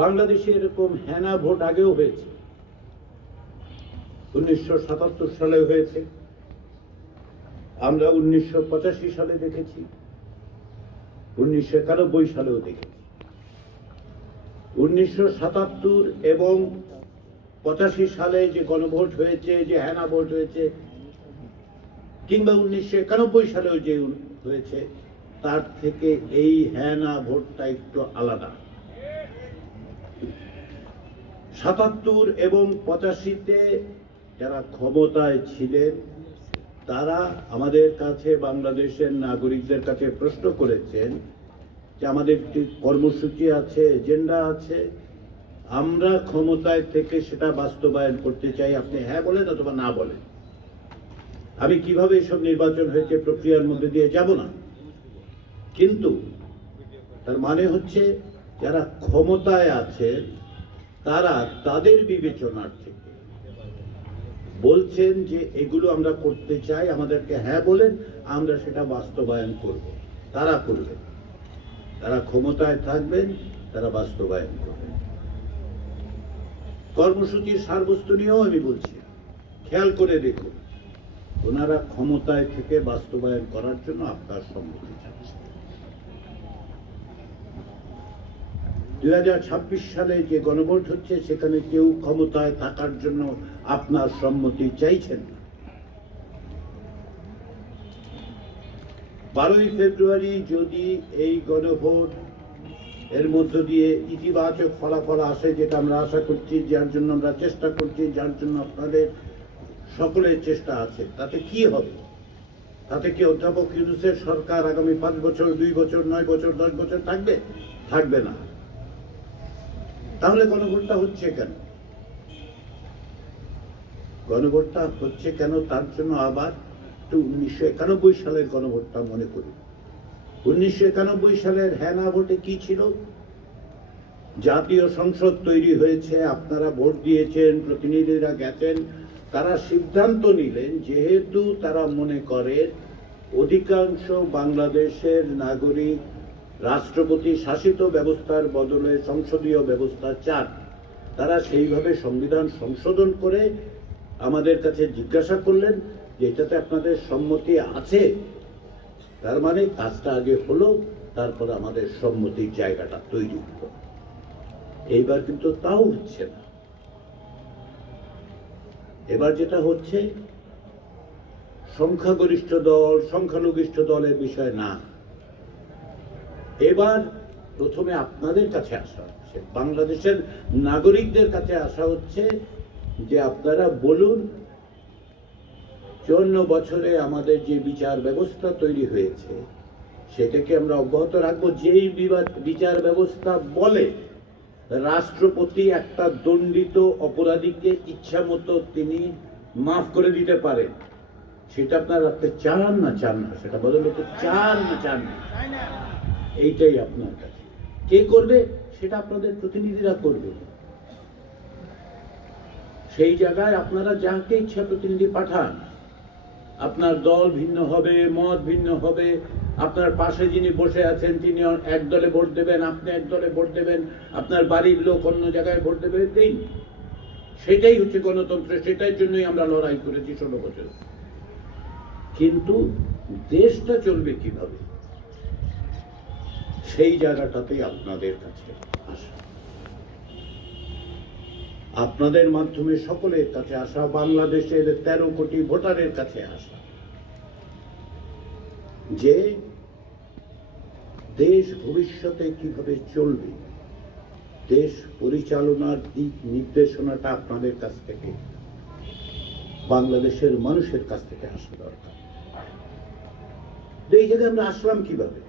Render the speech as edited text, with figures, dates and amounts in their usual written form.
বাংলাদেশে এরকম হেনা ভোট আগেও হয়েছে, 1977 সালে হয়েছে, আমরা 1985 সালে দেখেছি, 1991 সালেও দেখেছি। 1977 এবং 85 সালে যে গণভোট হয়েছে, যে হেনা ভোট হয়েছে, কিংবা 1991 সালেও যে হয়েছে, তার থেকে এই হেনা ভোটটা একটু আলাদা। 77 এবং 85-তে যারা ক্ষমতায় ছিলেন তারা আমাদের কাছে, বাংলাদেশের নাগরিকদের কাছে প্রশ্ন করেছেন যে আমাদের একটি কর্মসূচি আছে, এজেন্ডা আছে, আমরা ক্ষমতায় থেকে সেটা বাস্তবায়ন করতে চাই, আপনি হ্যাঁ বলেন অথবা না বলেন। আমি কিভাবে এসব নির্বাচন হয়েছে প্রক্রিয়ার মধ্যে দিয়ে যাব না, কিন্তু তার মানে হচ্ছে যারা ক্ষমতায় আছে তারা তাদের বিবেচনার থেকে বলছেন যে এগুলো আমরা করতে চাই, আমাদেরকে হ্যাঁ বলেন, আমরা সেটা বাস্তবায়ন করব। তারা করবেন, তারা ক্ষমতায় থাকবেন, তারা বাস্তবায়ন করবেন। কর্মসূচির সারবস্তু নিয়েও আমি বলছি, খেয়াল করে দেখুন, ওনারা ক্ষমতায় থেকে বাস্তবায়ন করার জন্য আপনার সম্মতি চাচ্ছেন। 2026 সালে যে গণভোট হচ্ছে সেখানে কেউ ক্ষমতায় থাকার জন্য আপনার সম্মতি চাইছেন না। 12ই ফেব্রুয়ারি যদি এই গণভোট এর মধ্য দিয়ে ইতিবাচক ফলাফল আসে, যেটা আমরা আশা করছি, যার জন্য আমরা চেষ্টা করছি, যার জন্য আপনাদের সকলের চেষ্টা আছে, তাতে কি হবে? তাতে কি অধ্যাপক ইউনূসের সরকার আগামী 5 বছর, 2 বছর, 9 বছর, 10 বছর থাকবে? থাকবে না। তাহলে গণভোটটা হচ্ছে কেন? গণভোটটা হচ্ছে কেন তার জন্য আবার 1991 সালের গণভোটটা মনে করি। 1991 সালের হেনা ভোটে কি ছিল? জাতীয় সংসদ তৈরি হয়েছে, আপনারা ভোট দিয়েছেন, প্রতিনিধিরা গেছেন, তারা সিদ্ধান্ত নিলেন যেহেতু তারা মনে করে অধিকাংশ বাংলাদেশের নাগরিক রাষ্ট্রপতি শাসিত ব্যবস্থার বদলে সংসদীয় ব্যবস্থা চান, তারা সেইভাবে সংবিধান সংশোধন করে আমাদের কাছে জিজ্ঞাসা করলেন যে এটাতে আপনাদের সম্মতি আছে। তার মানে কাজটা আগে হলো, তারপর আমাদের সম্মতির জায়গাটা তৈরি হলো। এইবার কিন্তু তাও হচ্ছে না। এবার যেটা হচ্ছে, সংখ্যাগরিষ্ঠ দল সংখ্যালঘিষ্ঠ দলের বিষয় না, এবার প্রথমে আপনাদের কাছে আসা হচ্ছে, বাংলাদেশের নাগরিকদের কাছে আসা হচ্ছে যে আপনারা বলুন 54 বছরে আমাদের যে বিচার ব্যবস্থা তৈরি হয়েছে সেটাকে আমরা অব্যাহত রাখবো। যেই বিচার ব্যবস্থা বলে রাষ্ট্রপতি একটা দণ্ডিত অপরাধীকে ইচ্ছা মতো তিনি মাফ করে দিতে পারেন, সেটা আপনারা রাখতে চান না? চান না? সেটা বদলে চান না? চান না? এইটাই আপনার কাছে। কে করবে? সেটা আপনাদের প্রতিনিধিরা করবে। সেই জায়গায় আপনারা যাকে ইচ্ছা প্রতিনিধি পাঠান, আপনার দল ভিন্ন হবে, মত ভিন্ন হবে, আপনার পাশে যিনি বসে আছেন তিনি এক দলে ভোট দেবেন, আপনি এক দলে ভোট দেবেন, আপনার বাড়ির লোক অন্য জায়গায় ভোট দেবে, দিন। সেটাই হচ্ছে গণতন্ত্র, সেটার জন্যই আমরা লড়াই করেছি 16 বছর। কিন্তু দেশটা চলবে কিভাবে, সেই জায়গাটাতেই আপনাদের কাছে আসা, আপনাদের মাধ্যমে সকলের কাছে আসা, বাংলাদেশের 13 কোটি ভোটারের কাছে আসা, যে দেশ ভবিষ্যতে কিভাবে চলবে, দেশ পরিচালনার দিক নির্দেশনাটা আপনাদের কাছ থেকে, বাংলাদেশের মানুষের কাছ থেকে আসা দরকার। এই জায়গায় আমরা আসলাম কিভাবে?